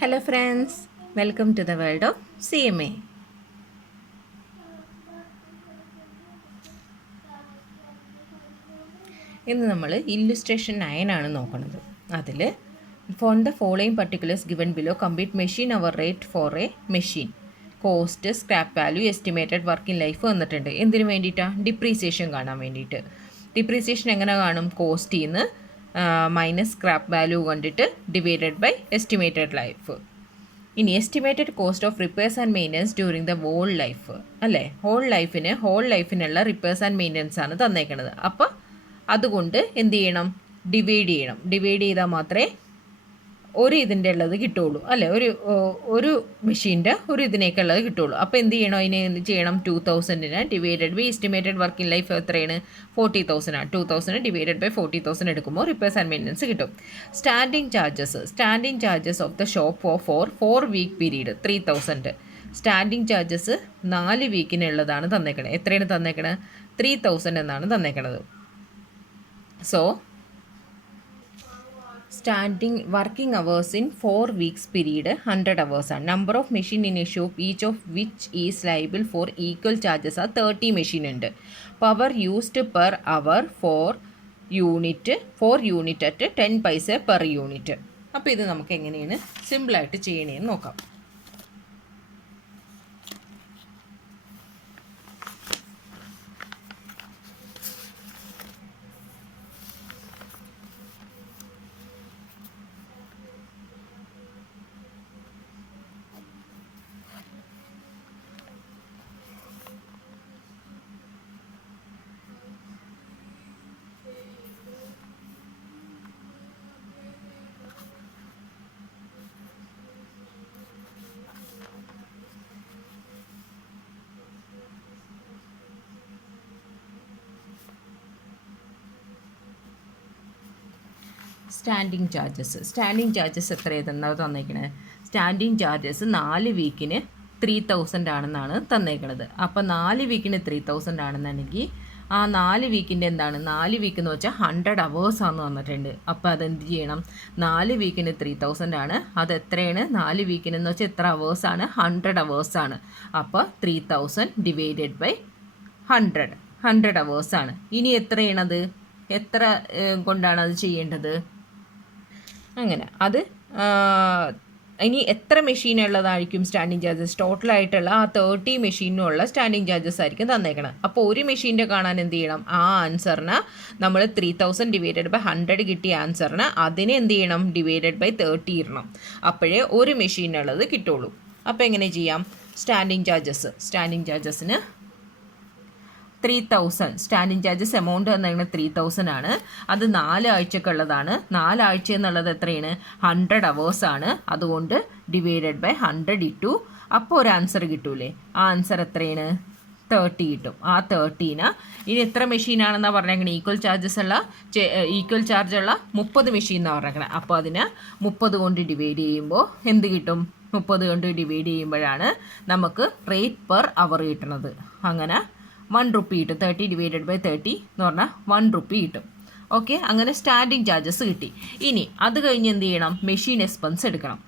Hello friends, welcome to the world of CMA. ഇന്ന് നമ്മൾ illustration 9 ആണ് നോക്കുന്നത്. അതിൽ from the following particulars given below complete machine hour rate for a machine. Cost, scrap value, estimated working life വന്നിട്ടുണ്ട്. എന്തിനു വേണ്ടിയിട്ടാണ്? Depreciation കാണാൻ വേണ്ടിയിട്ട്. ഡിപ്രീസിയേഷൻ എങ്ങനെ കാണും? കോസ്റ്റിൽ നിന്ന് മൈനസ് സ്ക്രാപ്പ് വാല്യൂ കണ്ടിട്ട് ഡിവൈഡഡ് ബൈ എസ്റ്റിമേറ്റഡ് ലൈഫ്. ഇനി estimated cost of repairs and maintenance during the whole life അല്ലേ, ഹോൾ ലൈഫിനുള്ള റിപ്പയർസ് ആൻഡ് മെയിൻ്റനൻസ് ആണ് തന്നേക്കുന്നത്. അപ്പോൾ അതുകൊണ്ട് എന്ത് ചെയ്യണം? ഡിവൈഡ് ചെയ്താൽ മാത്രമേ ഒരു ഇതിൻ്റെ ഉള്ളത് കിട്ടുള്ളൂ അല്ലേ, ഒരു മെഷീൻ്റെ ഒരു ഇതിനേക്ക് ഉള്ളത് കിട്ടുള്ളൂ. അപ്പോൾ എന്ത് ചെയ്യണം? അതിനെ എന്ത് ചെയ്യണം? 2000 divided by estimated working life എത്രയാണ്? 40,000 ആണ്. 2000 ഡിവൈഡഡ് ബൈ 40,000 എടുക്കുമ്പോൾ റിപ്പയർസ് ആൻഡ് മെയിൻ്റനൻസ് കിട്ടും. Standing charges of the shop for 4 week period 3,000. Standing charges 4 വീക്കിനുള്ളതാണ് തന്നേക്കണത്. എത്രയാണ് തന്നേക്കണത്? 3,000 എന്നാണ് തന്നേക്കണത്. So standing working hours in 4 weeks period 100 hours ആണ്. Number of machine in a shop each of which is liable for equal charges ആ 30 machine ഉണ്ട്. Power used per hour for unit at 10 paise per unit. അപ്പോൾ ഇത് നമുക്ക് എങ്ങനെയാണ് സിമ്പിളായിട്ട് ചെയ്യണേന്ന് നോക്കാം. Standing charges എത്രയാണ് തന്നേക്കണത്? സ്റ്റാൻഡിങ് ചാർജസ് 4 വീക്കിന് 3,000 ആണെന്നാണ് തന്നേക്കണത്. അപ്പോൾ 4 വീക്കിന് 3,000 ആണെന്നുണ്ടെങ്കിൽ ആ 4 വീക്കിൻ്റെ എന്താണ്? 4 വീക്ക് എന്ന് വെച്ചാൽ 100 hours ആണെന്ന് വന്നിട്ടുണ്ട്. അപ്പോൾ അതെന്ത് ചെയ്യണം? 4 വീക്കിന് 3,000 ആണ്. അത് എത്രയാണ്? 4 വീക്കിന് എന്ന് വെച്ചാൽ എത്ര അവേഴ്സ് ആണ്? 100 hours ആണ്. അപ്പോൾ 3,000 ഡിവൈഡഡ് ബൈ 100 hours ആണ്. ഇനി എത്രയാണത്? എത്ര കൊണ്ടാണ് അത് ചെയ്യേണ്ടത്? അങ്ങനെ അത് ഇനി എത്ര മെഷീൻ ഉള്ളതായിരിക്കും സ്റ്റാൻഡിങ് ചാർജസ്? ടോട്ടലായിട്ടുള്ള ആ 30 മെഷീനുള്ള സ്റ്റാൻഡിങ് ചാർജസ് ആയിരിക്കും തന്നേക്കണം. അപ്പോൾ ഒരു മെഷീൻ്റെ കാണാൻ എന്ത് ചെയ്യണം? ആ ആൻസറിന് നമ്മൾ 3,000 ഡിവൈഡഡ് ബൈ 100 കിട്ടിയ ആൻസറിന് അതിനെ എന്ത് ചെയ്യണം? ഡിവൈഡഡ് ബൈ 30 ഇടണം. അപ്പോഴേ ഒരു മെഷീനുള്ളത് കിട്ടുള്ളൂ. അപ്പോൾ എങ്ങനെ ചെയ്യാം? സ്റ്റാൻഡിങ് ചാർജസിന് 3,000 സ്റ്റാൻഡിങ് ചാർജസ് എമൗണ്ട് എന്ന് 3,000 ആണ്. അത് 4 ആഴ്ചക്കുള്ളതാണ്. 4 ആഴ്ച എന്നുള്ളത് എത്രയാണ്? 100 hours ആണ്. അതുകൊണ്ട് ഡിവൈഡഡ് ബൈ 100 ഇട്ടു. അപ്പോൾ ഒരു ആൻസർ കിട്ടൂലേ? ആ ആൻസർ എത്രയാണ്? 30 കിട്ടും. ആ 30ന് ഇനി എത്ര മെഷീനാണെന്നാണ് പറഞ്ഞേക്കണേ? ഈക്വൽ ചാർജ് ഉള്ള 30 മെഷീൻ എന്നാണ് പറഞ്ഞേക്കണേ. അപ്പോൾ അതിന് 30 കൊണ്ട് ഡിവൈഡ് ചെയ്യുമ്പോൾ എന്ത് കിട്ടും? 30 കൊണ്ട് ഡിവൈഡ് ചെയ്യുമ്പോഴാണ് നമുക്ക് റേറ്റ് പെർ അവർ കിട്ടുന്നത്. അങ്ങനെ 1 rupee കിട്ടും. 30 ഡിവൈഡഡ് ബൈ 30 എന്ന് പറഞ്ഞാൽ 1 rupee കിട്ടും. ഓക്കെ, അങ്ങനെ സ്റ്റാൻഡിങ് ചാർജസ് കിട്ടി. ഇനി അത് കഴിഞ്ഞ് എന്ത് ചെയ്യണം? മെഷീൻ എക്സ്പെൻസ് എടുക്കണം.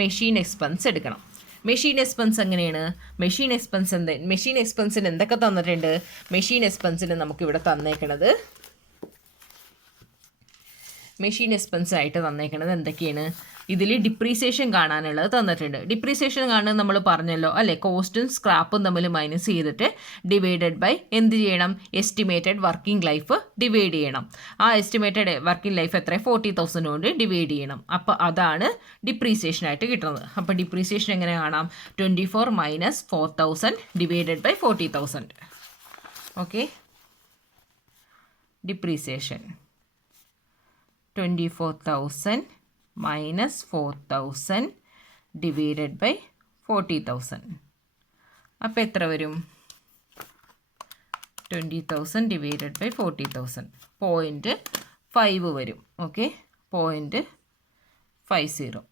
മെഷീൻ എക്സ്പെൻസ് എങ്ങനെയാണ്? മെഷീൻ എക്സ്പെൻസിന് എന്തൊക്കെ തന്നിട്ടുണ്ട്? മെഷീൻ എക്സ്പെൻസിന് നമുക്കിവിടെ തന്നേക്കണത് എന്തൊക്കെയാണ്? ഇതിൽ ഡിപ്രീസിയേഷൻ കാണാനുള്ളത് തന്നിട്ടുണ്ട്. ഡിപ്രീസിയേഷൻ കാണാൻ നമ്മൾ പറഞ്ഞല്ലോ അല്ലേ, കോസ്റ്റും സ്ക്രാപ്പും തമ്മിൽ മൈനസ് ചെയ്തിട്ട് ഡിവൈഡഡ് ബൈ എന്ത് ചെയ്യണം? എസ്റ്റിമേറ്റഡ് വർക്കിംഗ് ലൈഫ് ഡിവൈഡ് ചെയ്യണം. ആ എസ്റ്റിമേറ്റഡ് വർക്കിംഗ് ലൈഫ് എത്ര? 40,000 കൊണ്ട് ഡിവൈഡ് ചെയ്യണം. അപ്പോൾ അതാണ് ഡിപ്രീസിയേഷനായിട്ട് കിട്ടുന്നത്. അപ്പോൾ ഡിപ്രീസിയേഷൻ എങ്ങനെ കാണാം? 24 minus 4,000 divided by 40,000. Okay, depreciation 24,000 minus 4,000 divided by 40,000. അപ്പോൾ എത്ര വരും? 20,000 ഡിവൈഡഡ് ബൈ 40,000 0.5 വരും. ഓക്കെ, 0.50.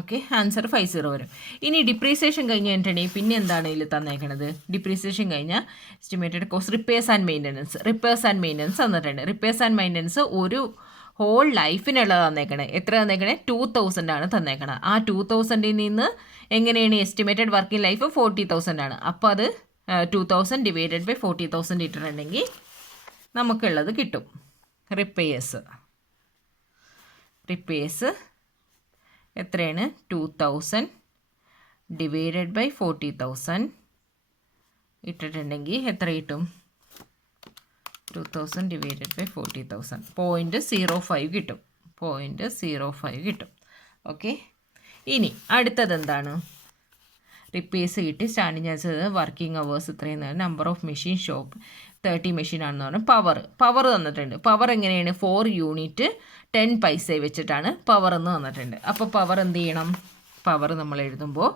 ഓക്കെ, ആൻസർ 50 വരും. ഇനി ഡിപ്രീസിയേഷൻ കഴിഞ്ഞിട്ടുണ്ടെങ്കിൽ പിന്നെ എന്താണ് ഇതിൽ തന്നേക്കണത്? ഡിപ്രീസിയേഷൻ കഴിഞ്ഞാൽ estimated cost repairs and maintenance തന്നിട്ടുണ്ട്. റിപ്പയർസ് ആൻഡ് മെയിൻ്റനൻസ് ഒരു ഹോൾ ലൈഫിനുള്ളത് തന്നേക്കണേ. എത്ര തന്നേക്കണേ? 2000 ആണ് തന്നേക്കണത്. ആ 2000 നിന്ന് എങ്ങനെയാണ് എസ്റ്റിമേറ്റഡ് വർക്കിംഗ് ലൈഫ് 40,000 ആണ്. അപ്പോൾ അത് 2000 ഡിവൈഡഡ് ബൈ 40,000 ഇട്ടിട്ടുണ്ടെങ്കിൽ നമുക്കുള്ളത് കിട്ടും. റിപ്പയേഴ്സ് എത്രയാണ്? 2000 ഡിവൈഡഡ് ബൈ 40,000 ഇട്ടിട്ടുണ്ടെങ്കിൽ എത്ര കിട്ടും? 2000 ഡിവൈഡഡ് ബൈ 40,000 0.05 കിട്ടും. 0.05 കിട്ടും. ഓക്കെ. ഇനി അടുത്തത് എന്താണ്? റിപ്പയേഴ്സ് കിട്ടി. സ്റ്റാൻഡിങ് ചാർജ് വർക്കിംഗ് അവേഴ്സ് ഇത്രയും number of machine shop 30 machine ആണെന്ന് പറഞ്ഞാൽ പവർ തന്നിട്ടുണ്ട്. പവർ എങ്ങനെയാണ്? 4 യൂണിറ്റ് 10 പൈസ വെച്ചിട്ടാണ് പവർ എന്ന് തന്നിട്ടുണ്ട്. അപ്പോൾ പവർ എന്ത് ചെയ്യണം? പവർ നമ്മൾ എഴുതുമ്പോൾ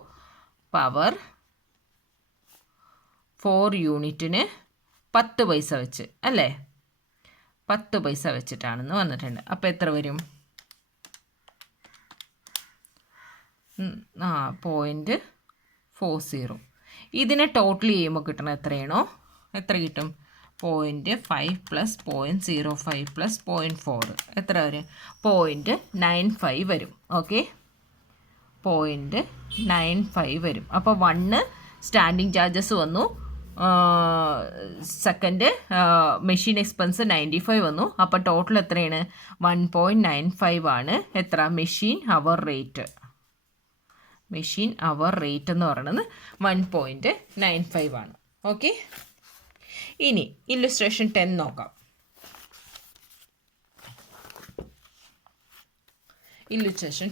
പവർ 4 യൂണിറ്റിന് 10 പൈസ വെച്ച് അല്ലേ? 10 പൈസ വെച്ചിട്ടാണെന്ന് വന്നിട്ടുണ്ട്. അപ്പോൾ എത്ര വരും? 0.40. ഇതിനെ ടോട്ടൽ ചെയ്യുമ്പോൾ കിട്ടണം എത്രയാണോ? എത്ര കിട്ടും? 0.5 പ്ലസ് 0.05 പ്ലസ് 0.4 എത്ര വരും? 0.95 വരും. ഓക്കെ, 0.95 വരും. അപ്പോൾ 1 സ്റ്റാൻഡിങ് ചാർജസ് വന്നു, സെക്കൻഡ് മെഷീൻ എക്സ്പെൻസ് 95 വന്നു. അപ്പോൾ ടോട്ടൽ എത്രയാണ്? 1.95 ആണ്. എത്ര? മെഷീൻ അവർ റേറ്റ് എന്ന് പറയുന്നത് 1.95 ആണ്. ഓക്കെ. ഇനി ഇല്ലുസ്ട്രേഷൻ 10 നോക്കാം. ഇല്ലുസ്ട്രേഷൻ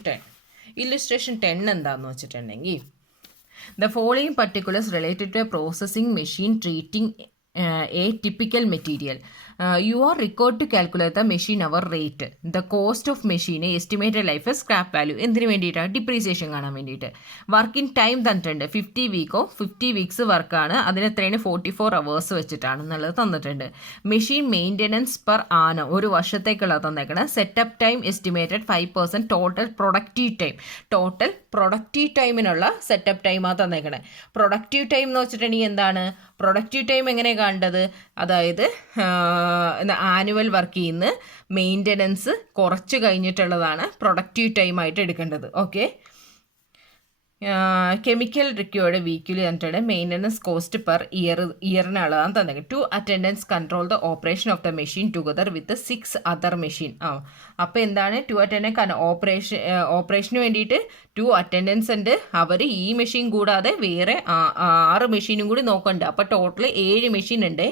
10 എന്താണെന്ന് വെച്ചിട്ടുണ്ടെങ്കിൽ the following particulars related to a processing machine treating a typical material. You are required to calculate the machine hour rate, the cost of machine, estimated life, scrap value. എന്തിനു വേണ്ടിയിട്ടാണ്? Depreciation കാണാൻ വേണ്ടിയിട്ട്. Working time തന്നിട്ടുണ്ട്. 50 weeks വർക്കാണ്. അതിന് എത്രയാണ്? 44 hours വെച്ചിട്ടാണെന്നുള്ളത് തന്നിട്ടുണ്ട്. Machine maintenance per annum ഒരു വർഷത്തേക്കുള്ളത് തന്നേക്കണം. Setup time estimated 5%. Total productive ടൈമിനുള്ള സെറ്റപ്പ് ടൈമാണ് തന്നേക്കണേ. പ്രൊഡക്റ്റീവ് ടൈം എന്ന് വെച്ചിട്ടുണ്ടെങ്കിൽ എന്താണ്? പ്രൊഡക്റ്റീവ് ടൈം എങ്ങനെ കണ്ടത്? അതായത് ആനുവൽ വർക്കിൽ നിന്ന് മെയിൻ്റെനൻസ് കുറച്ച് കഴിഞ്ഞിട്ടുള്ളതാണ് പ്രൊഡക്റ്റീവ് ടൈമായിട്ട് എടുക്കേണ്ടത്. ഓക്കെ. കെമിക്കൽ റിക്വയർഡ് വീക്കിലി തന്നിട്ടുണ്ട്. മെയിൻ്റനൻസ് കോസ്റ്റ് പെർ ഇയറിനുള്ളതാണ് തന്നത്. 2 attendance control the operation of the machine together with 6 other machine. അപ്പോൾ എന്താണ് 2 അറ്റൻഡൻസ്? ഓപ്പറേഷന് വേണ്ടിയിട്ട് 2 അറ്റൻഡൻസ് ഉണ്ട്. അവർ ഈ മെഷീൻ കൂടാതെ വേറെ 6 മെഷീനും കൂടി നോക്കണ്ട. അപ്പോൾ ടോട്ടൽ 7 മെഷീൻ ഉണ്ട്.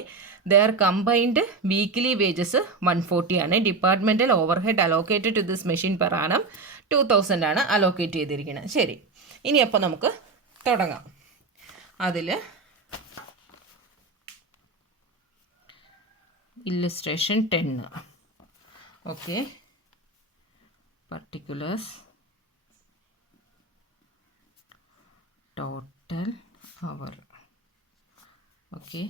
ദർ കമ്പൈൻഡ് വീക്കിലി വേജസ് 140 ആണ്. Departmental overhead allocated to this machine per annum 2000 ആണ് അലോക്കേറ്റ് ചെയ്തിരിക്കുന്നത്. ശരി, ഇനി അപ്പോൾ നമുക്ക് തുടങ്ങാം. അതിൽ illustration 10. Okay. particulars total hour. Okay.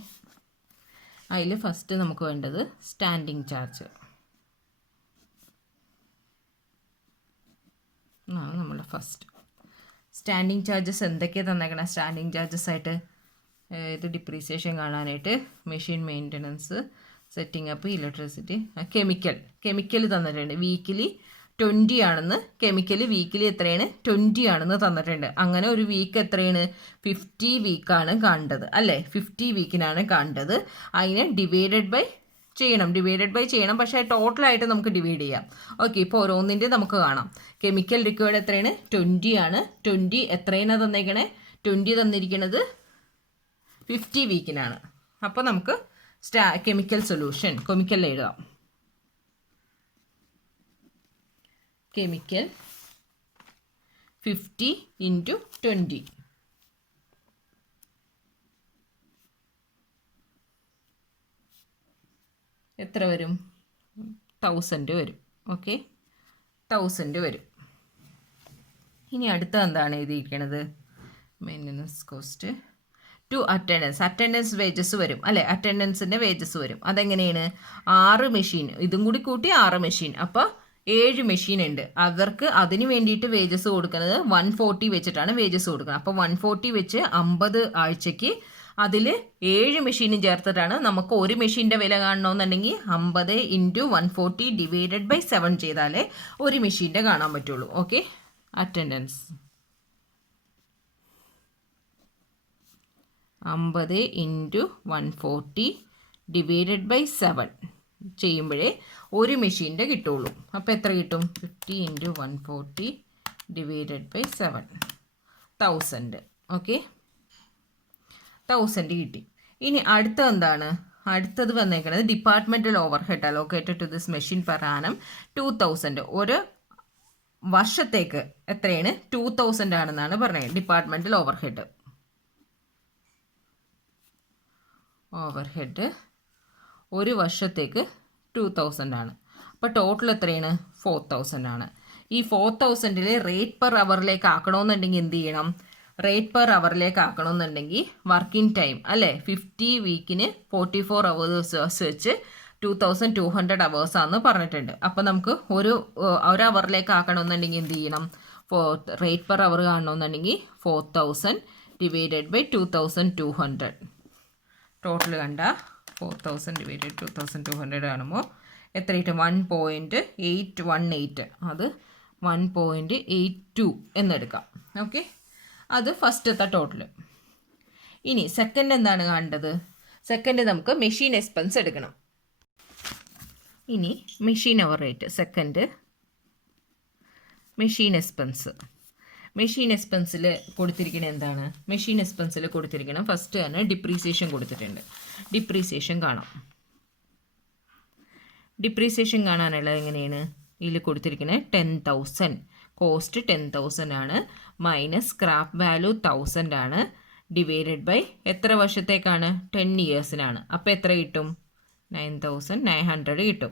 അതിൽ ഫസ്റ്റ് നമുക്ക് വേണ്ടത് സ്റ്റാൻഡിങ് ചാർജ് ആണ്. നമ്മുടെ ഫസ്റ്റ് സ്റ്റാൻഡിങ് ചാർജസ് എന്തൊക്കെയാണ് തന്നേക്കണം? സ്റ്റാൻഡിങ് ചാർജസ് ആയിട്ട് ഇത് ഡിപ്രീസിയേഷൻ കാണാനായിട്ട് machine maintenance, setting up, electricity, chemical തന്നിട്ടുണ്ട്. വീക്കിലി 20 ആണെന്ന്. കെമിക്കൽ വീക്കിലി എത്രയാണ്? 20 ആണെന്ന് തന്നിട്ടുണ്ട്. അങ്ങനെ ഒരു വീക്ക് എത്രയാണ്? 50 വീക്കാണ് കാണേണ്ടത് അല്ലേ? 50 വീക്കിനാണ് കാണേണ്ടത്. അതിനെ ഡിവൈഡഡ് ബൈ ചെയ്യണം. പക്ഷേ ടോട്ടലായിട്ട് നമുക്ക് ഡിവൈഡ് ചെയ്യാം. ഓക്കെ. ഇപ്പോൾ ഓരോന്നിൻ്റെ നമുക്ക് കാണാം. കെമിക്കൽ റിക്വയർഡ് എത്രയാണ്? 20 ആണ്. 20 എത്രയാണ് തന്നേക്കണേ? 20 തന്നിരിക്കുന്നത് 50 വീക്കിനാണ്. അപ്പോൾ നമുക്ക് കെമിക്കൽ എഴുതാം. കെമിക്കൽ 50 × 20 എത്ര വരും? 1000 വരും. ഓക്കെ, 1000 വരും. ഇനി അടുത്ത എന്താണ് എഴുതിയിരിക്കുന്നത്? Maintenance cost to attendance wages വരും അല്ലേ? അറ്റൻഡൻസിൻ്റെ വേജസ് വരും. അതെങ്ങനെയാണ്? 6 മെഷീൻ, ഇതും കൂടി കൂട്ടി 6 മെഷീൻ, അപ്പോൾ 7 മെഷീൻ ഉണ്ട്. അവർക്ക് അതിന് വേണ്ടിയിട്ട് വേജസ് കൊടുക്കുന്നത് 140 വെച്ചിട്ടാണ് വേജസ് കൊടുക്കുന്നത്. അപ്പോൾ 140 വെച്ച് 50 ആഴ്ചയ്ക്ക് അതിൽ 7 മെഷീനും ചേർത്തിട്ടാണ്. നമുക്ക് ഒരു മെഷീൻ്റെ വില കാണണമെന്നുണ്ടെങ്കിൽ 50 × 140 ഡിവൈഡഡ് ബൈ 7 ചെയ്താലേ ഒരു മെഷീൻ്റെ കാണാൻ പറ്റുള്ളൂ. ഓക്കെ, അറ്റൻഡൻസ് 50 × 140 ഡിവൈഡഡ് ബൈ 7 ചെയ്യുമ്പോഴേ ഒരു മെഷീൻ്റെ കിട്ടുള്ളൂ. അപ്പോൾ എത്ര കിട്ടും? 50 × 140 ഡിവൈഡഡ് ബൈ 7 1000. ഓക്കെ, 1000 കിട്ടി. ഇനി അടുത്തത് എന്താണ്? അടുത്തത് വന്നേക്കുന്നത് departmental overhead allocated to this machine per annum 2000. ഒരു വർഷത്തേക്ക് എത്രയാണ്? 2000 ആണെന്നാണ് പറഞ്ഞത്. ഡിപ്പാർട്ട്മെൻറ്റൽ ഓവർ ഹെഡ് ഒരു വർഷത്തേക്ക് 2000 ആണ്. അപ്പോൾ ടോട്ടൽ എത്രയാണ്? 4000 ആണ്. ഈ 4000 റേറ്റ് പെർ അവറിലേക്ക് ആക്കണമെന്നുണ്ടെങ്കിൽ എന്ത് ചെയ്യണം? റേറ്റ് പെർ അവറിലേക്ക് ആക്കണമെന്നുണ്ടെങ്കിൽ വർക്കിംഗ് ടൈം അല്ലേ, 50 വീക്കിന് 44 അവേഴ്സ് വെച്ച് 2200 അവേഴ്സാണെന്ന് പറഞ്ഞിട്ടുണ്ട്. അപ്പോൾ നമുക്ക് ഒരു അവറിലേക്ക് ആക്കണമെന്നുണ്ടെങ്കിൽ എന്ത് ചെയ്യണം? റേറ്റ് പെർ അവർ കാണണമെന്നുണ്ടെങ്കിൽ 4000 ഡിവൈഡഡ് ബൈ 2200. ടോട്ടൽ കണ്ട 4000 ഡിവൈഡഡ് 2200 കാണുമ്പോൾ എത്ര കിട്ടും? 1.818. അത് 1.82 എന്നെടുക്കാം. ഓക്കെ, അത് ഫസ്റ്റത്തെ ടോട്ടൽ. ഇനി സെക്കൻഡ് എന്താണ് കാണേണ്ടത്? സെക്കൻഡ് നമുക്ക് മെഷീൻ എക്സ്പെൻസ് എടുക്കണം. ഇനി machine hour rate. Second machine എക്സ്പെൻസിൽ കൊടുത്തിരിക്കുന്നത് എന്താണ്? മെഷീൻ എക്സ്പെൻസിൽ കൊടുത്തിരിക്കണം ഫസ്റ്റ് തന്നെ ഡിപ്രീസിയേഷൻ കൊടുത്തിട്ടുണ്ട്. ഡിപ്രീസിയേഷൻ കാണാം. ഡിപ്രീസിയേഷൻ കാണാനുള്ളത് എങ്ങനെയാണ്? ഇതിൽ കൊടുത്തിരിക്കുന്നത് 10,000. കോസ്റ്റ് 10,000 ആണ്. മൈനസ് സ്ക്രാപ്പ് വാല്യൂ 1000 ആണ്. ഡിവൈഡഡ് ബൈ എത്ര വർഷത്തേക്കാണ്? 10 ഇയേഴ്സിനാണ്. അപ്പോൾ എത്ര കിട്ടും? 9,900 കിട്ടും.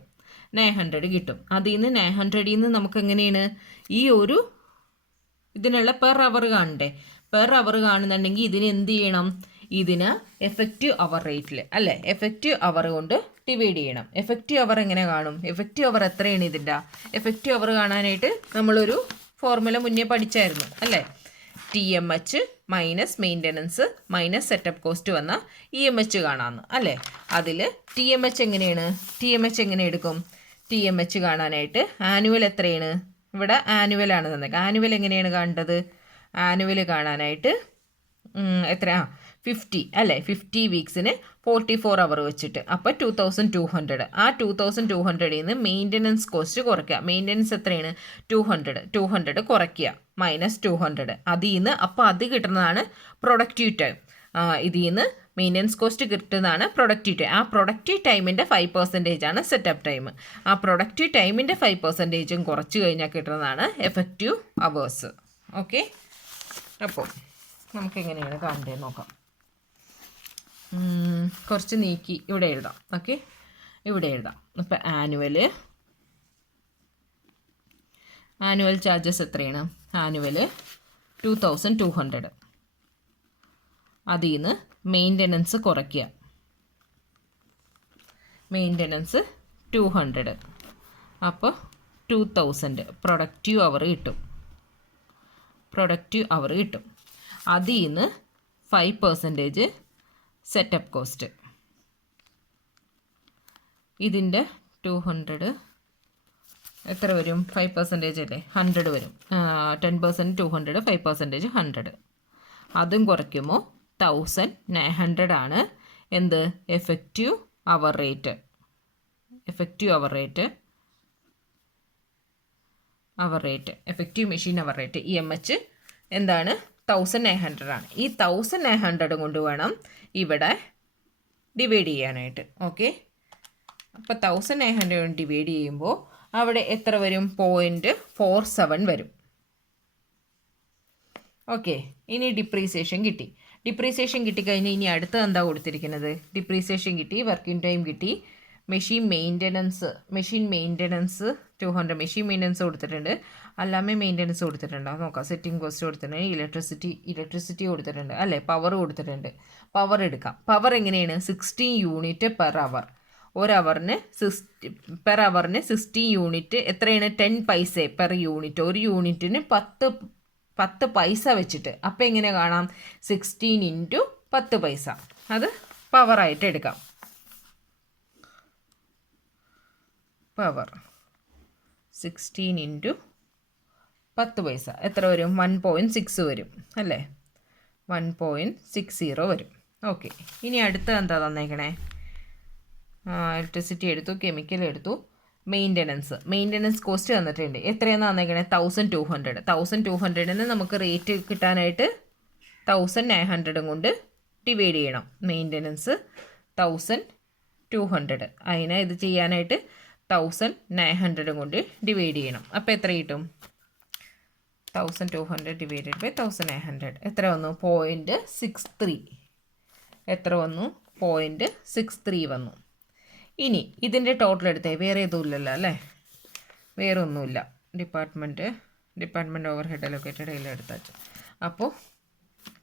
900 കിട്ടും. അതിൽ നിന്ന് 900 നമുക്ക് എങ്ങനെയാണ് ഈ ഒരു ഇതിനുള്ള പെർ അവർ കാണണ്ടേ? പെർ അവർ കാണുന്നുണ്ടെങ്കിൽ ഇതിന് എന്ത് ചെയ്യണം? ഇതിന് എഫക്റ്റീവ് അവർ റേറ്റിൽ അല്ലേ, എഫക്റ്റീവ് അവർ കൊണ്ട് ഡിവൈഡ് ചെയ്യണം. എഫക്റ്റീവ് അവർ എങ്ങനെ കാണും? എഫക്റ്റീവ് അവർ എത്രയാണ് ഇതിൻ്റെ? എഫക്റ്റീവ് അവർ കാണാനായിട്ട് നമ്മളൊരു ഫോർമുല മുന്നേ പഠിച്ചായിരുന്നു അല്ലേ? TMH minus maintenance minus setup cost വന്ന EMH കാണാമെന്ന് അല്ലേ? അതിൽ TMH എങ്ങനെയാണ്? TMH എങ്ങനെ എടുക്കും? TMH കാണാനായിട്ട് ആനുവൽ എത്രയാണ്? ഇവിടെ ആനുവലാണ് തന്നത്. ആനുവൽ എങ്ങനെയാണ് കാണേണ്ടത്? ആനുവൽ കാണാനായിട്ട് എത്രയാ? 50 അല്ലേ? 50 വീക്സിന് 44 അവർ വെച്ചിട്ട് അപ്പോൾ 2200. ആ 2200 നിന്ന് മെയിൻ്റനൻസ് കോസ്റ്റ് കുറയ്ക്കുക. മെയിൻ്റനൻസ് എത്രയാണ്? 200 കുറയ്ക്കുക മൈനസ് 200. അതിൽ നിന്ന് അപ്പോൾ അത് കിട്ടുന്നതാണ് പ്രൊഡക്റ്റീവ് ടൈം. ഇതിൽ നിന്ന് മെയിൻ്റനൻസ് കോസ്റ്റ് കിട്ടുന്നതാണ് പ്രൊഡക്റ്റീവ് ടൈം. ആ പ്രൊഡക്റ്റീവ് ടൈമിൻ്റെ 5% ആണ് സെറ്റപ്പ് ടൈം. ആ പ്രൊഡക്റ്റീവ് ടൈമിൻ്റെ 5% കുറച്ച് കഴിഞ്ഞാൽ കിട്ടുന്നതാണ് എഫക്റ്റീവ് അവേഴ്സ്. ഓക്കെ, അപ്പോൾ നമുക്കെങ്ങനെയാണ് കാണേണ്ടത് നോക്കാം. കുറച്ച് നീക്കി ഇവിടെ എഴുതാം. ഓക്കെ, ഇവിടെ എഴുതാം. അപ്പോൾ ആനുവൽ ചാർജസ് എത്രയാണ്? ആനുവൽ 2200. അതിൽ നിന്ന് മെയിൻ്റനൻസ് കുറയ്ക്കുക. മെയിൻ്റനൻസ് 200. അപ്പോൾ 2000 പ്രൊഡക്റ്റീവ് അവർ കിട്ടും. അതിൽ നിന്ന് 5% സെറ്റപ്പ് കോസ്റ്റ്. ഇതിൻ്റെ 200 എത്ര വരും? 5% അല്ലേ? 100 വരും. 10% 200, 5% 100. അതും കുറയ്ക്കുമ്പോൾ 1900 ആണ് എന്ത്? Effective hour rate. Effective machine hour rate EMH എന്താണ്? 1900 ആണ്. ഈ 1900 കൊണ്ട് വേണം ഇവിടെ ഡിവൈഡ് ചെയ്യാനായിട്ട്. ഓക്കെ, അപ്പോൾ 1900 ഡിവൈഡ് ചെയ്യുമ്പോൾ അവിടെ എത്ര വരും? 0.47 വരും. ഓക്കെ, ഇനി ഡിപ്രീസിയേഷൻ കിട്ടിക്കഴിഞ്ഞ് ഇനി അടുത്തത് എന്താ കൊടുത്തിരിക്കുന്നത്? ഡിപ്രീസിയേഷൻ കിട്ടി, വർക്കിംഗ് ടൈം കിട്ടി, മെഷീൻ മെയിൻ്റനൻസ് 200. മെഷീൻ മെയിൻ്റനൻസ് കൊടുത്തിട്ടുണ്ട്, അല്ലാമേ മെയിൻ്റനൻസ് കൊടുത്തിട്ടുണ്ടോ നോക്കാം. സെറ്റിംഗ് കോസ്റ്റ് കൊടുത്തിട്ടുണ്ട്, ഇലക്ട്രിസിറ്റി കൊടുത്തിട്ടുണ്ട് അല്ലേ? പവർ കൊടുത്തിട്ടുണ്ട്. പവർ എടുക്കാം. പവർ എങ്ങനെയാണ്? 16 യൂണിറ്റ് പെർ അവർ. ഒരു അവറിന് പെർ അവറിന് 16 യൂണിറ്റ് എത്രയാണ്? 10 പൈസ പെർ യൂണിറ്റ്. ഒരു യൂണിറ്റിന് 10 പൈസ വെച്ചിട്ട്. അപ്പോൾ എങ്ങനെ കാണാം? 16 × 10 പൈസ. അത് പവറായിട്ട് എടുക്കാം. പവർ 16 ഇൻറ്റു 10 പൈസ എത്ര വരും? 1.6 വരും അല്ലേ? 1.60 വരും. ഓക്കെ, ഇനി അടുത്ത എന്താ തന്നേക്കണേ? ഇലക്ട്രിസിറ്റി എടുത്തു, കെമിക്കൽ എടുത്തു, മെയിൻ്റനൻസ് കോസ്റ്റ് തന്നിട്ടുണ്ട്. എത്രയാണെന്ന് തന്നേക്കണേ? 1200. 1200 നമുക്ക് റേറ്റ് കിട്ടാനായിട്ട് 1900 കൊണ്ട് ഡിവൈഡ് ചെയ്യണം. മെയിൻ്റനൻസ് 1200, അതിനെ ഇത് ചെയ്യാനായിട്ട് 1900 കൊണ്ട് ഡിവൈഡ് ചെയ്യണം. അപ്പോൾ എത്ര കിട്ടും? 1200 ഡിവൈഡഡ് ബൈ 1900 എത്ര വന്നു? 0.63. എത്ര വന്നു? 0.63 വന്നു. ഇനി ഇതിൻ്റെ ടോട്ടൽ എടുത്തേ. വേറെ ഇതുമില്ലല്ലോ അല്ലേ? വേറെ ഒന്നുമില്ല. ഡിപ്പാർട്ട്മെൻറ്റ് ഓവർ ഹെഡ് അലോക്കേറ്റഡ് എല്ലാം എടുത്താച്ചു. അപ്പോൾ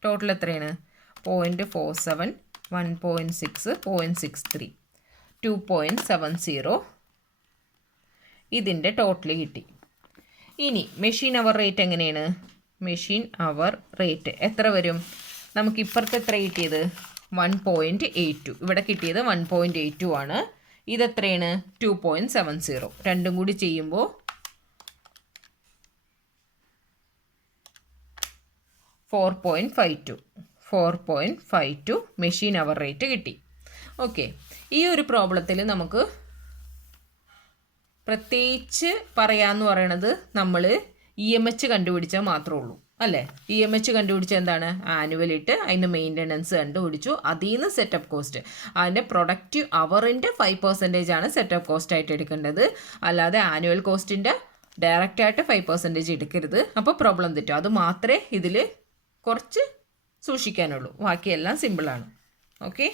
ടോട്ടൽ എത്രയാണ്? 0.47, 1.6, 0.63, 2.70. ഇതിൻ്റെ ടോട്ടൽ കിട്ടി. ഇനി മെഷീൻ അവർ റേറ്റ് എങ്ങനെയാണ്? മെഷീൻ അവർ റേറ്റ് എത്ര വരും? നമുക്ക് ഇപ്പുറത്ത് എത്ര കിട്ടിയത്? 1.82. ഇവിടെ കിട്ടിയത് 1.82 ആണ്. ഇതെത്രയാണ്? 2.70. രണ്ടും കൂടി ചെയ്യുമ്പോൾ 4.52 മെഷീൻ അവർ റേറ്റ് കിട്ടി. ഓക്കെ, ഈ ഒരു പ്രോബ്ലത്തിൽ നമുക്ക് പ്രത്യേകിച്ച് പറയാമെന്ന് പറയണത് നമ്മൾ EMH കണ്ടുപിടിച്ചാൽ മാത്രമേ ഉള്ളൂ അല്ലേ? EMH കണ്ടുപിടിച്ചാൽ എന്താണ്? ആനുവൽ ഇട്ട് അതിന് മെയിൻ്റനൻസ് കണ്ടുപിടിച്ചു, അതിൽ നിന്ന് സെറ്റപ്പ് കോസ്റ്റ്. അതിൻ്റെ പ്രൊഡക്റ്റീവ് അവറിൻ്റെ 5% ആണ് സെറ്റപ്പ് കോസ്റ്റായിട്ട് എടുക്കേണ്ടത്. അല്ലാതെ ആനുവൽ കോസ്റ്റിൻ്റെ ഡയറക്റ്റായിട്ട് 5% എടുക്കരുത്. അപ്പോൾ പ്രോബ്ലം തെറ്റും. അത് മാത്രമേ ഇതിൽ കുറച്ച് സൂക്ഷിക്കാനുള്ളൂ. ബാക്കിയെല്ലാം സിമ്പിളാണ്. ഓക്കെ.